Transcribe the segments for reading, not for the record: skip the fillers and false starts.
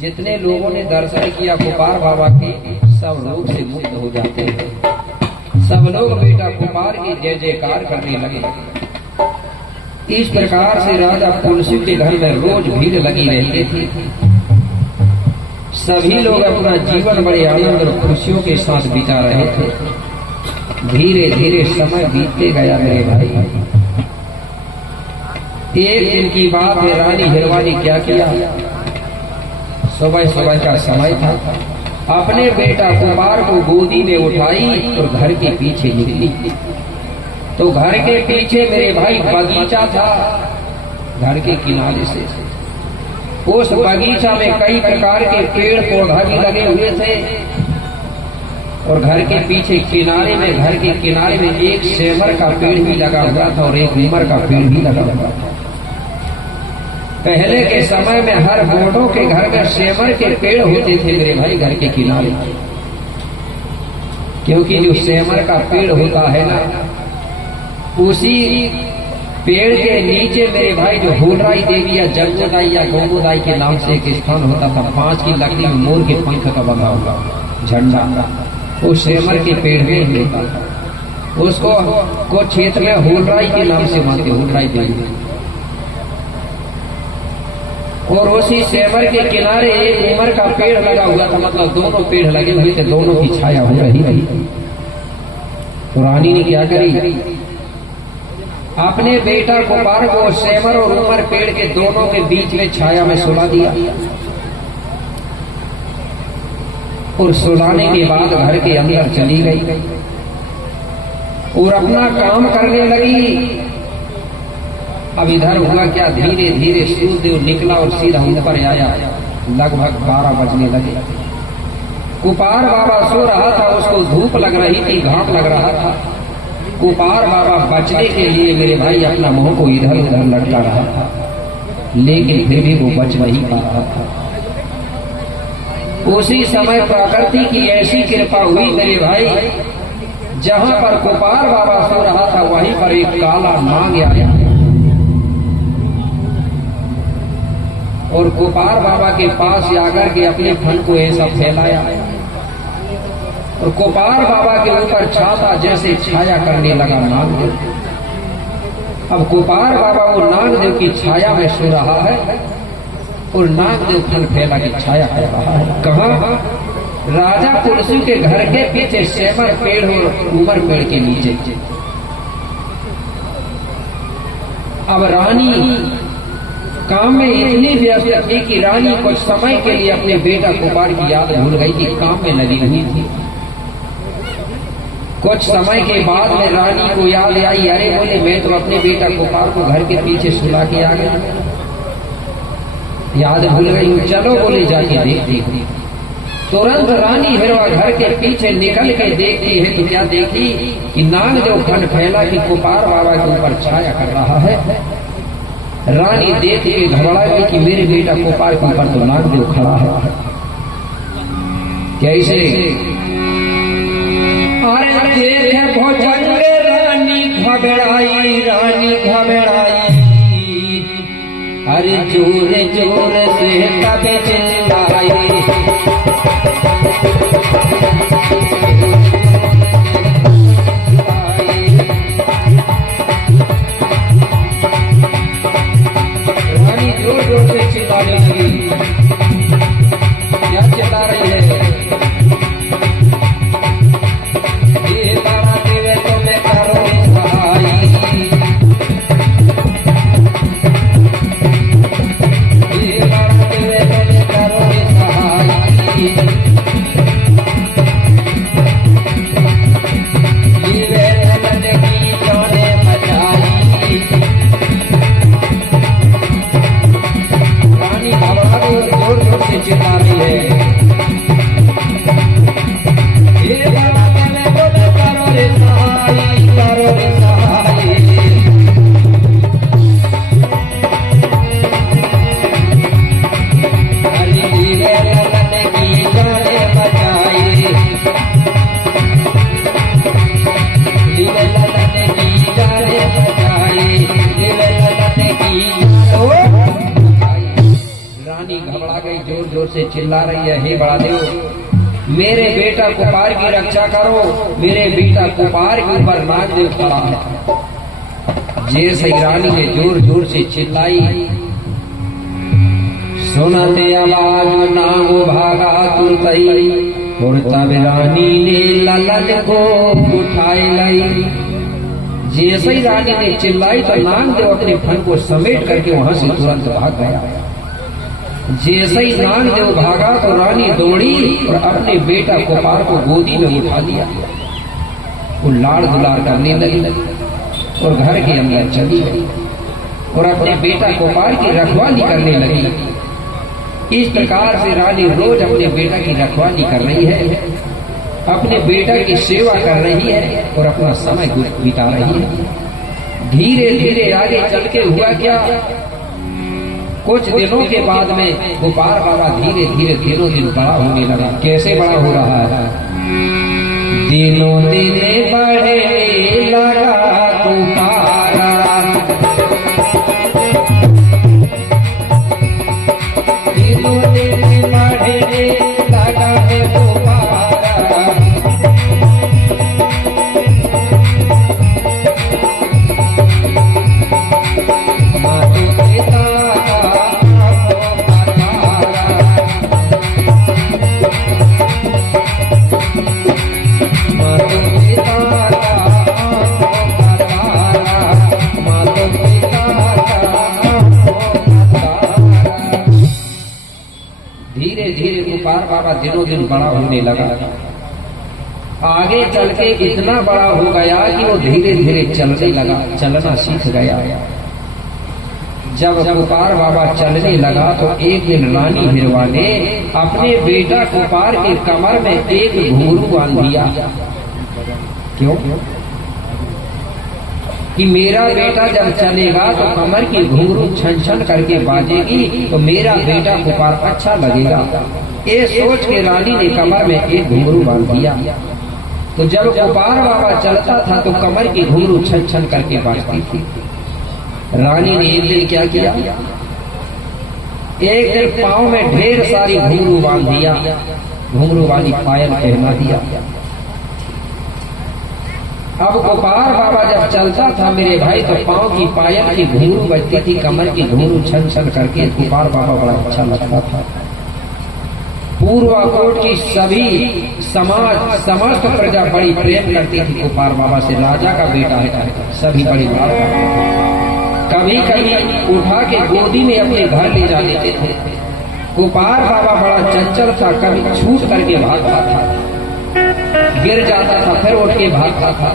जितने लोगों ने दर्शन किया गोपाल बाबा के, सब रोग से मुक्त हो जाते हैं। सब लोग बेटा गोपाल की जय जयकार करने लगे। इस प्रकार से राजा पुलसिंह के घर में रोज भीड़ लगी रहती थी। सभी लोग अपना जीवन बड़े आनंद और खुशियों के साथ बिता रहे थे। धीरे धीरे समय बीतते गया मेरे भाई। एक दिन की बात है, रानी हिरवा ने क्या किया, सुबह सुबह का समय था, अपने बेटा कुमार को गोदी में उठाई और घर के पीछे निकली। तो घर के पीछे मेरे भाई बगीचा था, घर के किनारे से उस बगीचा में कई प्रकार के पेड़ पौधा भी लगे हुए थे। और घर के पीछे किनारे में, घर के किनारे में एक सेमर का पेड़ भी लगा हुआ था और एक नीमर का पेड़ भी लगा हुआ था। पहले के समय में हर गोडों के घर में सेमर के पेड़ होते थे मेरे भाई घर के किनारे, क्योंकि जो सेमर का पेड़ होता है ना, उसी पेड़ के नीचे मेरे भाई जो होलराई देवी या जंगोदाई या गंगोदाई के नाम से एक स्थान होता था, 5 की लकड़ी में मोर के पंख का बना हुआ झंडा, वो सेमर के पेड़ में होता था। उसको को क्षेत्र में होलराई के नाम से मानते, होलराई देवी। और उसी सेमर के किनारे एक नीमर का पेड़ लगा हुआ था, मतलब दोनों पेड़ लगे हुए थे, दोनों की छाया हो रही थी। तो रानी ने क्या करी, अपने बेटा गोपाल को सेमर और नीमर पेड़ के दोनों के बीच में छाया में सुला दिया। और सुलाने के बाद घर के अंदर चली गई और अपना काम करने लगी। अब इधर हुआ क्या, धीरे धीरे सूर्यदेव निकला और सीधा ऊपर आया। लगभग 12 बजने लगे। कुपार बाबा सो रहा था, उसको धूप लग रही थी, घाम लग रहा था। कुपार बाबा बचने के लिए मेरे भाई अपना मुंह को इधर उधर लटका रहा था, लेकिन फिर भी वो बच नहीं पा रहा था। उसी समय प्रकृति की ऐसी कृपा हुई मेरे भाई, जहां पर कुपार बाबा सो रहा था वहीं पर एक काला नाग आया और गोपाल बाबा के पास आकर के अपने फन को ऐसा फैलाया और गोपाल बाबा के ऊपर छाता जैसे छाया करने लगा नागदेव। अब गोपाल बाबा वो नागदेव की छाया में सो रहा है और नागदेव फन फैला के छाया कर रहा है। कहाँ, राजा पुलसिंह के घर के पीछे सेमर पेड़ और उमर पेड़ के नीचे। अब रानी काम में इतनी व्यस्त थी कि रानी कुछ समय के लिए अपने बेटा गोपाल की याद भूल गई थी, काम में लगी हुई थी। कुछ समय के बाद में रानी को याद आई, अरे बोले मैं तो अपने बेटा गोपाल को घर के पीछे सुला के आ गई, याद भूल गई हूँ, चलो बोले जाके देखती हूँ। तुरंत रानी हिरवा घर के पीछे निकल के देखती है तो क्या देखी कि नागदेव फन फैला कि गोपाल बाबा के ऊपर छाया कर रहा है। रानी देख के घबरा गई कि मेरे बेटा गोपाल के ऊपर तो नागदेव खड़ा है। कैसे, अरे देख भोजन रानी घबराई, रानी घबराई, अरे जोर जोर से तब चिल्लाई, क्या चिल्ला रही है, ये तारा देवे तो मैं करो सहाई, ये तारा देवे तो मैं करो सहाई, ये वेदन की जाने बचाई। रानी घबरा गई और जोर जोर से चिल्ला गा रही है। ये बात में बोले करो रे सहाय, करो रे सहाय। हरि लीले ललन की जाने बचाए, लीले ललन की जाने बचाए, लीले ललन की रानी घबरा गई, जोर जोर से चिल्ला रही है, हे बड़ा देव मेरे बेटा कुपार की रक्षा करो, मेरे बेटा कुपार के ऊपर नागदेव खड़ा है। जैसे रानी ने जोर जोर से चिल्लाई, सुनते आवाज नाग भागा तुरतई, और तब रानी ने ललन को उठाई लाई। जैसे ही रानी ने चिल्लाई तो नागदेव अपने फन को समेट करके वहां से तुरंत भाग गया। जैसे ही नागदेव भागा तो रानी दौड़ी और अपने बेटा कुपार को गोदी में उठा लिया। वो लाड़ दुलार करने लगी और घर के अंदर चली गई और अपने बेटा कुपार की रखवाली करने लगी। इस प्रकार से रानी रोज अपने बेटा की रखवाली कर रही है, अपने बेटा की सेवा कर रही है और अपना समय बिता रही है। धीरे धीरे आगे चल के हुआ क्या, कुछ दिनों के बाद में कुपार बाबा धीरे धीरे दिनों दिन बड़ा होने लगा। कैसे बड़ा हो रहा है, दिनों दिन बढ़ने लगा कुपारा, दिनों दिन बढ़ने लगा है कुपारा। धीरे धीरे कुपार बाबा दिनों दिन बड़ा होने लगा। आगे चल के इतना बड़ा हो गया कि वो धीरे धीरे चलने लगा, चलना सीख गया। जब कुपार बाबा चलने लगा तो एक दिन रानी हिरवा ने अपने बेटा कुपार के कमर में एक घुंघरू बांध दिया। क्यों? कि मेरा बेटा जब चलेगा तो कमर की घुंघरू छन छन करके बाजेगी तो मेरा बेटा कुपार अच्छा लगेगा। ये सोच के रानी ने कमर में एक घुंघरू बांध दिया। तो जब कुपार बाबा चलता था तो कमर की घुंघरू छन छन करके बाजती थी। रानी ने एक दिन क्या किया, एक दिन पाँव में ढेर सारी घुंघरू बांध दिया, घुंघरू वाली पायल पहना दिया। अब कुपार बाबा जब चलता था मेरे भाई तो पाँव की पायल की घुंघरू बजती थी, कमर की घुंघरू छन छन करके कुपार बाबा बड़ा अच्छा लगता था। पूर्वाकोट की सभी समाज समस्त प्रजा बड़ी प्रेम करती थी कुपार बाबा से। राजा का बेटा है, सभी बड़ी बात करते थे। कभी कभी उठा के गोदी में अपने घर ले जा लेते थे। कुपार बाबा बड़ा चंचल था, कभी छूट करके भागता था, गिर जाता था फिर उठ के भागता था।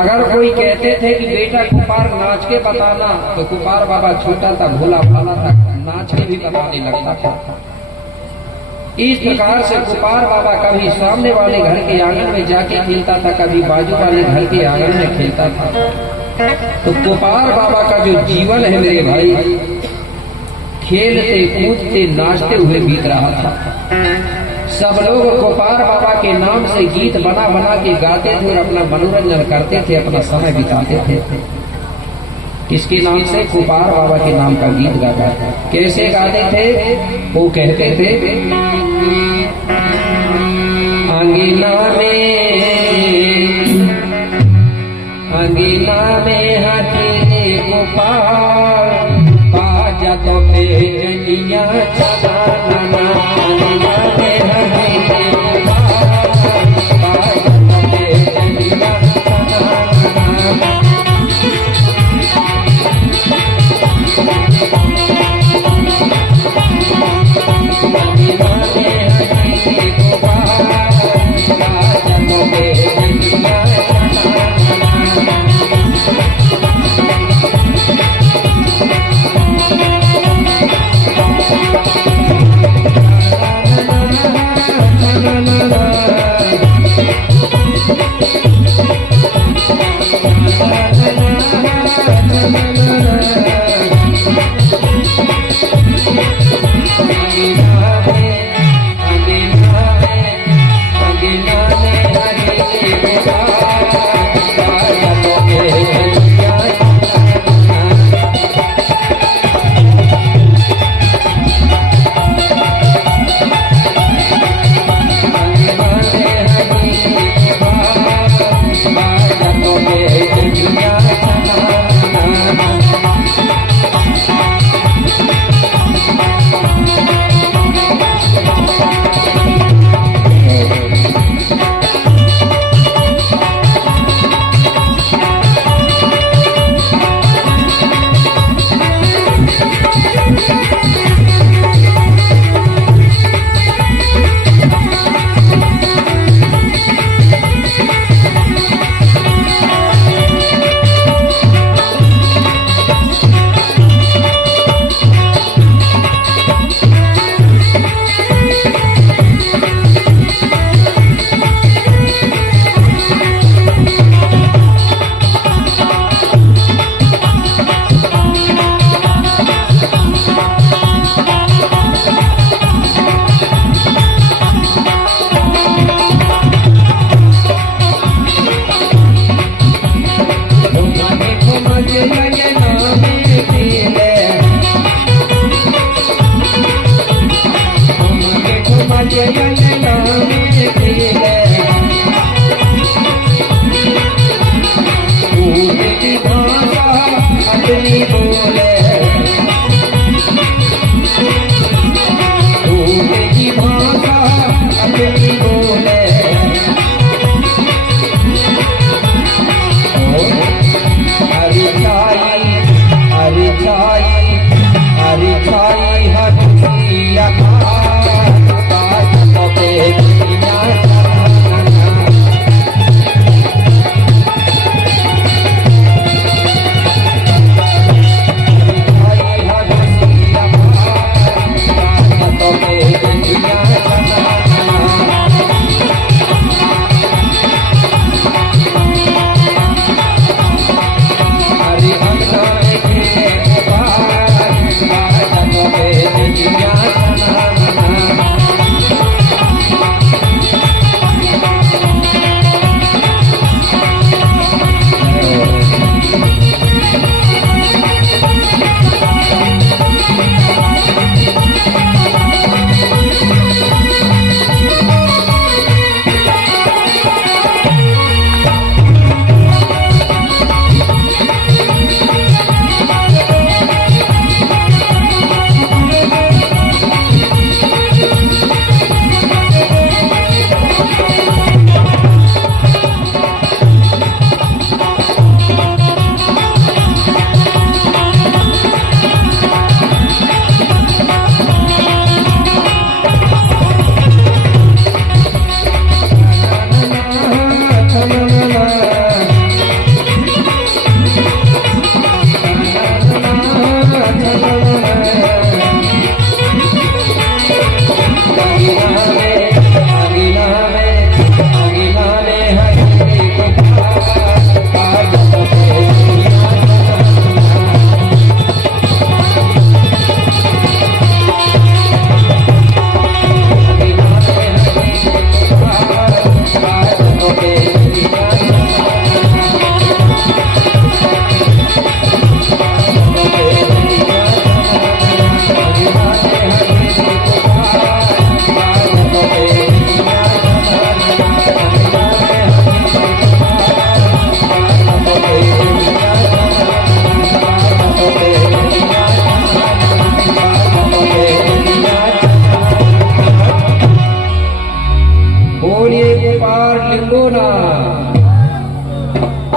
अगर कोई कहते थे कि बेटा कुपार नाच के बताना तो कुपार बाबा छोटा था, भोला भाला था, नाच के भी बताने लगता था। इस प्रकार से कुपार बाबा कभी सामने वाले घर के आंगन में जाके खेलता था, कभी बाजू वाले घर के आंगन में खेलता था। तो कुपार बाबा का जो जीवन है मेरे भाई, खेलते कूदते नाचते हुए बीत रहा था। सब लोग कुपार बाबा के नाम से गीत बना बना के गाते थे और अपना मनोरंजन करते थे, अपना समय बिताते थे। किसके नाम से? कुपार बाबा के नाम का गीत गाता था। कैसे गाते थे? वो कहते थे, अंगीना में हाथी कुपार बाजा तो पे जनिया चला ना, अंगीना में हाथी कुपार बाजा तो पे जनिया चला ना। आज अंगना में खेले दूध की भाषा अपनी बोले दूध की भाषा अपनी बोले हरी छाई हरी छाई हरी छाई हरी आकाश तो पे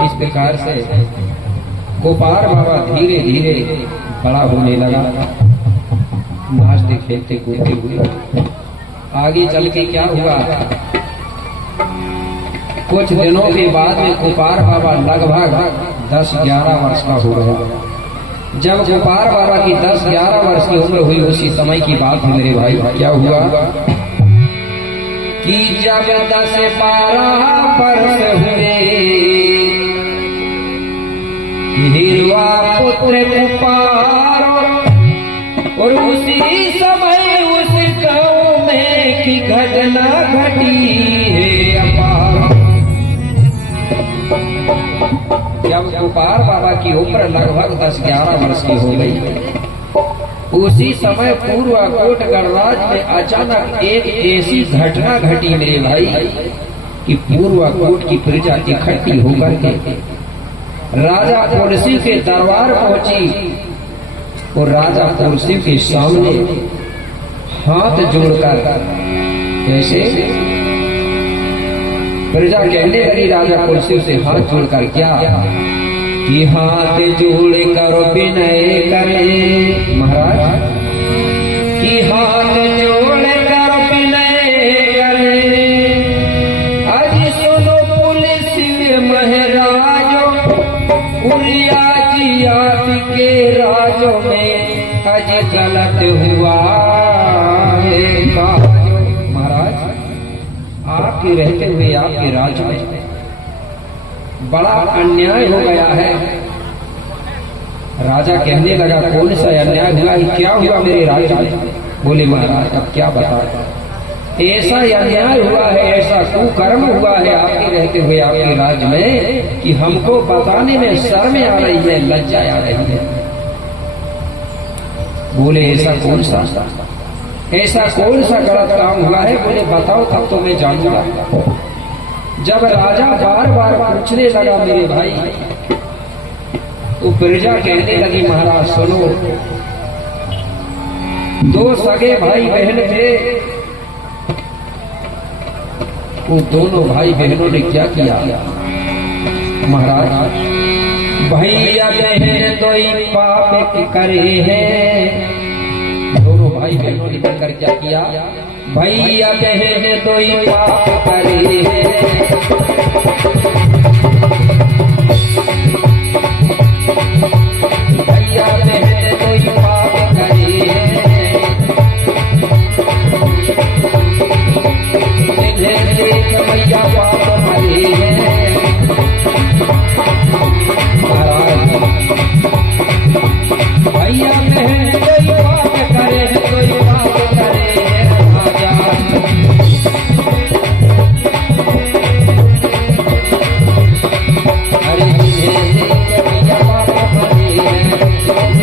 इस प्रकार से गोपाल बाबा धीरे धीरे बड़ा होने लगा, नाचते खेलते कूदते हुए। आगे चल के क्या हुआ, कुछ दिनों के बाद में गोपाल बाबा लगभग 10-11 वर्ष का हो गया। जब गोपाल बाबा की 10-11 वर्ष की उम्र हुई, उसी समय की बात है मेरे भाई। क्या हुआ कि जब 10-12 वर्ष हुए, हिरवा पुत्र गोपाल, और उसी समय उस गांव में की घटना घटी है अपार। जब गोपाल बाबा की उम्र लगभग 10-11 वर्ष की हो गई, उसी समय पूर्वकोट गणराज में अचानक एक ऐसी घटना घटी मेरे भाई कि पूर्वकोट की प्रजा इकट्ठी होकर के राजा पुरसिव के दरबार पहुंची और राजा पुरसिव के सामने हाथ जोड़कर, कैसे प्रजा कहने लगी राजा पुरसिव से हाथ जोड़कर, क्या कि हाथ जोड़ कर विनय करे महाराज, कि हाथ जोड़ कर विनय करे। आज सुनो पुलिस महाराज, उरिया जी आपके राजों में आज गलत हुआ है। महाराज, आपके रहते हुए आपके राज्य में बड़ा अन्याय हो गया है। राजा कहने लगा, कौन सा अन्याय हुआ है, क्या हुआ मेरे राज्य में? बोले महाराज अब क्या बता, ऐसा अन्याय हुआ है, ऐसा कुकर्म हुआ है आपके रहते हुए आपके राज्य में कि हमको बताने में शर्म आ रही है, लज्जा आ रही है। बोले ऐसा कौन सा? ऐसा कौन सा गलत काम हुआ है? बोले बताओ तब तो मैं जानूंगा। जब राजा बार बार पूछने लगा मेरे भाई, तो प्रजा कहने लगी महाराज सुनो, दो सगे भाई बहन थे, वो दोनों भाई बहनों ने क्या किया? महाराज भैया बहन तो पाप करे हैं। दोनों भाई बहनों ने मिलकर क्या किया? भैया बहन तो पाप करे हैं। भैया बहन तो पाप करे हैं। भैया पाप करे हैं। भैया बहन कोई पाप करे है, कोई पाप करे है राजा। अरे भैया पाप करे है, भैया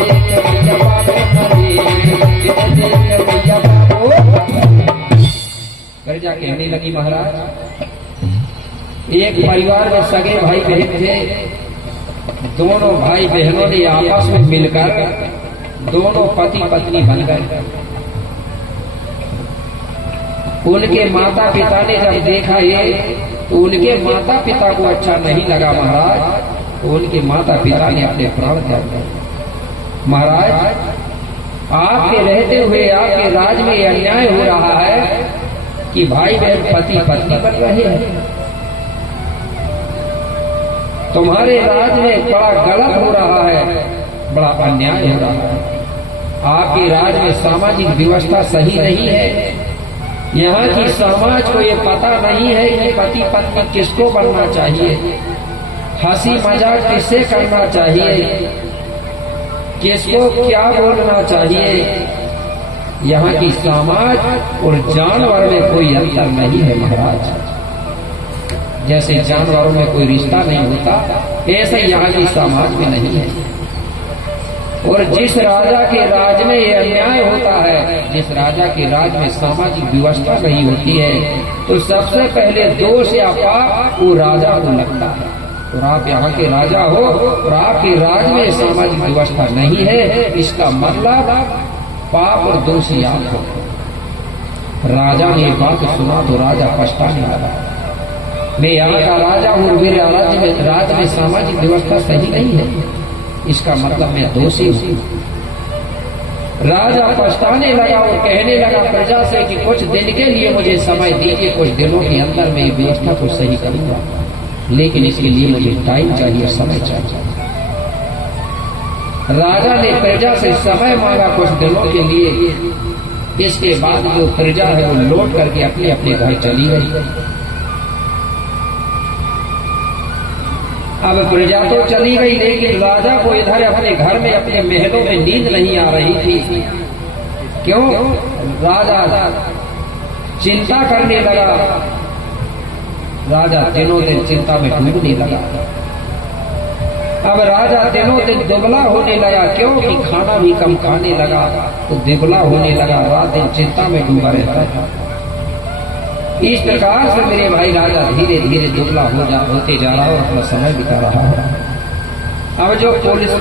पाप करे है, भैया पाप। प्रजा कहने लगी महाराज, एक परिवार में सगे भाई बहन थे, दोनों भाई बहनों ने आपस में मिलकर दोनों पति पत्नी बन गए। उनके माता पिता ने जब देखा ये, तो उनके माता पिता को अच्छा नहीं लगा महाराज, तो उनके माता पिता ने अपने प्राण त्याग दिए। महाराज आपके रहते हुए आपके राज में यह अन्याय हो रहा है कि भाई बहन पति पत्नी बन रहे हैं। तुम्हारे राज में बड़ा गलत हो रहा है, बड़ा अन्याय हो रहा है। आपके राज में सामाजिक व्यवस्था सही नहीं है। यहाँ की समाज को ये पता नहीं है कि पति पत्नी किसको बनना चाहिए, हंसी मजाक किससे करना चाहिए, किसको क्या बोलना चाहिए। यहाँ की समाज और जानवर में कोई अंतर नहीं है महाराज। जैसे जानवरों में कोई रिश्ता नहीं होता, ऐसे यहाँ की समाज में नहीं है। और जिस राजा के राज में ये अन्याय होता है, जिस राजा के राज में सामाजिक व्यवस्था नहीं होती है, तो सबसे पहले दोष या पाप वो राजा को लगता है। और आप यहाँ के राजा हो और आपके राज में सामाजिक व्यवस्था नहीं है, इसका मतलब पाप और दोषी आप हो। राजा ने बात सुना तो राजा पछताने लगा, मैं यहाँ का राजा हूँ, मेरे राज्य में सामाजिक व्यवस्था सही नहीं है, इसका मतलब मैं दोषी हूँ। राजा पछताने लगा और कहने लगा प्रजा से कि कुछ दिन के लिए मुझे समय दीजिए, कुछ दिनों के अंदर मैं व्यवस्था को सही करूंगा, लेकिन इसके लिए मुझे टाइम चाहिए, समय चाहिए। राजा ने प्रजा से समय मांगा कुछ दिनों के लिए। इसके बाद जो प्रजा है वो लौट करके अपने अपने घर चली गई। अब प्रजा तो चली गई, लेकिन राजा को इधर अपने घर में अपने महलों में नींद नहीं आ रही थी। क्यों? राजा चिंता करने लगा, राजा दिनों दिन चिंता में डूबने लगा। अब राजा दिनों दिन दुबला होने लगा, क्योंकि खाना भी कम खाने लगा, तो दुबला होने लगा, रात दिन चिंता में डूबा रहता था। इस प्रकार से मेरे भाई राजा धीरे धीरे दुबला होते जा रहा और अपना समय बिता रहा है। अब जो पुलिस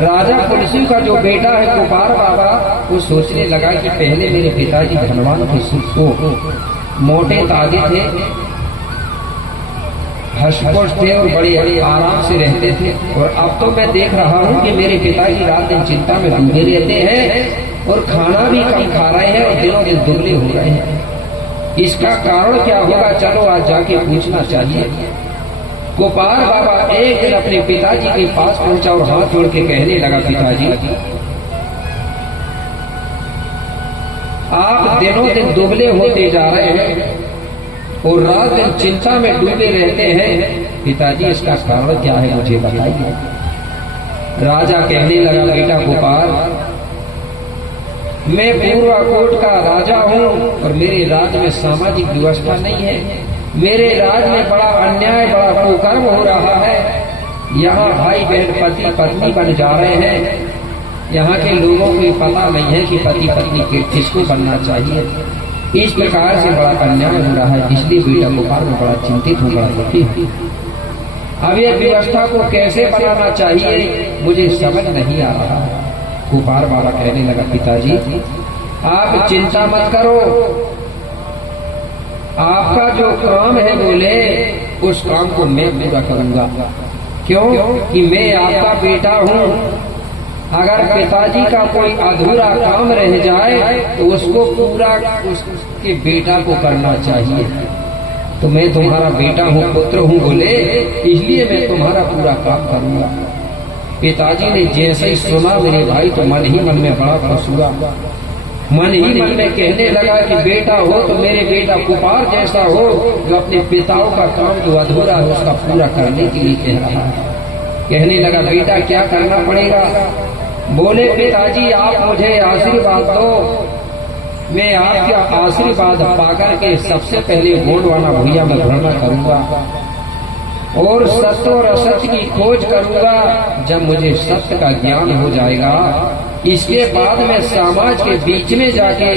राजा पुलिस का जो बेटा है गोपाल बाबा, वो सोचने लगा कि पहले मेरे पिताजी धनवान थे, मोटे ताजे थे, हष्टपुष्ट थे और बड़े आराम से रहते थे। और अब तो मैं देख रहा हूँ कि मेरे पिताजी रात दिन चिंता में डूबे रहते हैं और खाना भी कम खा रहे हैं और दिनों दिन दुबले हो रहे हैं। इसका कारण क्या होगा? चलो आज जाके पूछना चाहिए। गोपाल बाबा एक दिन अपने पिताजी के पास पहुंचा और हाथ जोड़ के कहने लगा, पिताजी आप दिनों दिन दुबले होते जा रहे हैं और रात दिन चिंता में डूबे रहते हैं, पिताजी इसका कारण क्या है मुझे बताइए। राजा कहने लगा, बेटा गोपाल, मैं पूर्वाकोट का राजा हूँ और मेरे राज्य में सामाजिक व्यवस्था नहीं है। मेरे राज्य में बड़ा अन्याय, बड़ा कुकर्म हो रहा है। यहाँ भाई बहन पति पत्नी बन जा रहे हैं यहाँ के लोगों को ये पता नहीं है कि पति पत्नी किसको बनना चाहिए। इस प्रकार से बड़ा अन्याय हो रहा है, इसलिए बेटा गोपाल में बड़ा चिंतित हूँ, बड़ा दुखी हूँ। अब ये व्यवस्था को कैसे बनाना चाहिए मुझे समझ नहीं आ रहा है। गोपाल बाबा कहने लगा, पिताजी आप चिंता मत करो, आपका जो काम है बोले उस काम को मैं पूरा करूंगा। क्यों कि मैं आपका बेटा हूँ। अगर पिताजी का कोई अधूरा काम रह जाए तो उसको पूरा उसके बेटा को करना चाहिए। तो मैं तुम्हारा बेटा हूँ, पुत्र हूँ बोले, इसलिए मैं तुम्हारा पूरा काम करूंगा। पिताजी ने जैसे ही सुना मेरे भाई तो मन ही मन में बड़ा खुश हुआ। मन ही मन में कहने लगा कि बेटा हो तो मेरे बेटा कुपार जैसा हो, जो अपने पिताओं का काम जो अधूरा है उसका पूरा करने के लिए कह रहा है। कहने लगा, बेटा क्या करना पड़ेगा? बोले, पिताजी आप मुझे आशीर्वाद दो, मैं आपका आशीर्वाद पाकर के सबसे पहले गोंडवाना भैया में भ्रमण करूंगा और सत्य और असत्य की खोज करूंगा। जब मुझे सत्य का ज्ञान हो जाएगा, इसके बाद मैं समाज के बीच में जाके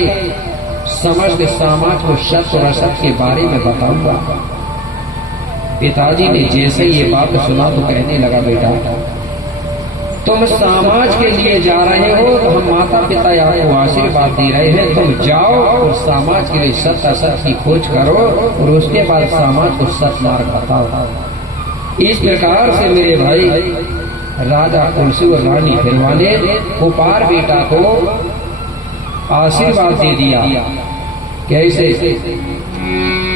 समस्त समाज को सत्य और असत्य के बारे में बताऊंगा। पिताजी ने जैसे ये बात सुना तो कहने लगा, बेटा तुम समाज के लिए जा रहे हो तो हम माता पिता आपको आशीर्वाद दे रहे हैं, तुम जाओ और समाज के लिए सत्य असत्य की खोज करो और उसके बाद समाज को सत्य मार्ग बताओ। इस प्रकार से मेरे भाई राजा तुलसी और रानी हिरवा ने गोपाल बेटा को आशीर्वाद दे दिया। कैसे?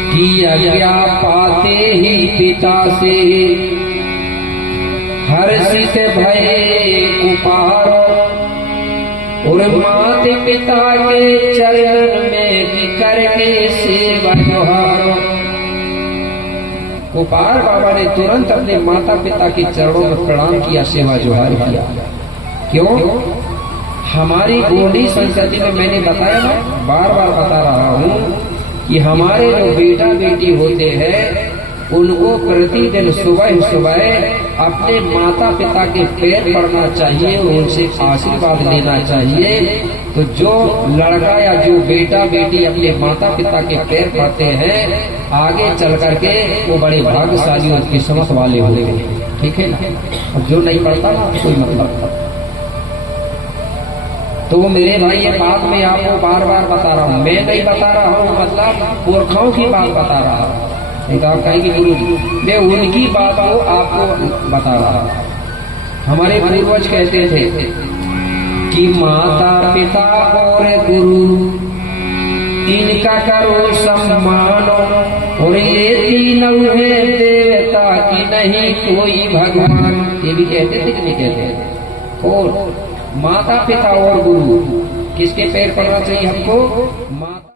कि आज्ञा पाते ही पिता से हर्षित भये कुपार और माते पिता के चरण में करके सेवा जोहार। गोपाल बाबा ने तुरंत अपने माता पिता के चरणों में प्रणाम किया, सेवा जोहार किया। क्यों? हमारी गोंडी संस्कृति में मैंने बताया ना, बार बार बता रहा हूँ कि हमारे जो बेटा बेटी होते हैं उनको प्रतिदिन सुबह सुबह अपने माता पिता के पैर पड़ना चाहिए, उनसे आशीर्वाद लेना चाहिए। तो जो लड़का या जो बेटा बेटी अपने माता पिता के पैर पड़ते हैं, आगे चल करके वो बड़े भाग्यशाली और किस्मत वाले होते हैं। ठीक है ना? अब जो नहीं पढ़ता ना कोई मतलब। तो मेरे भाई ये बात मैं आपको बार बार बता रहा हूँ, मैं नहीं बता रहा हूँ, मतलब पुरखाओं की बात बता रहा हूँ। नहीं तो आप कहेंगे गुरु जी, मैं उनकी बात को आपको बता रहा हूँ। हमारे पूर्वज कहते थे कि माता पिता और गुरु इनका करो सम्मान, और ये तीनों है देवता की नहीं कोई भगवान। ये भी कहते थे कि नहीं कहते थे? और माता पिता और गुरु किसके पैर पड़ना चाहिए हमको? माता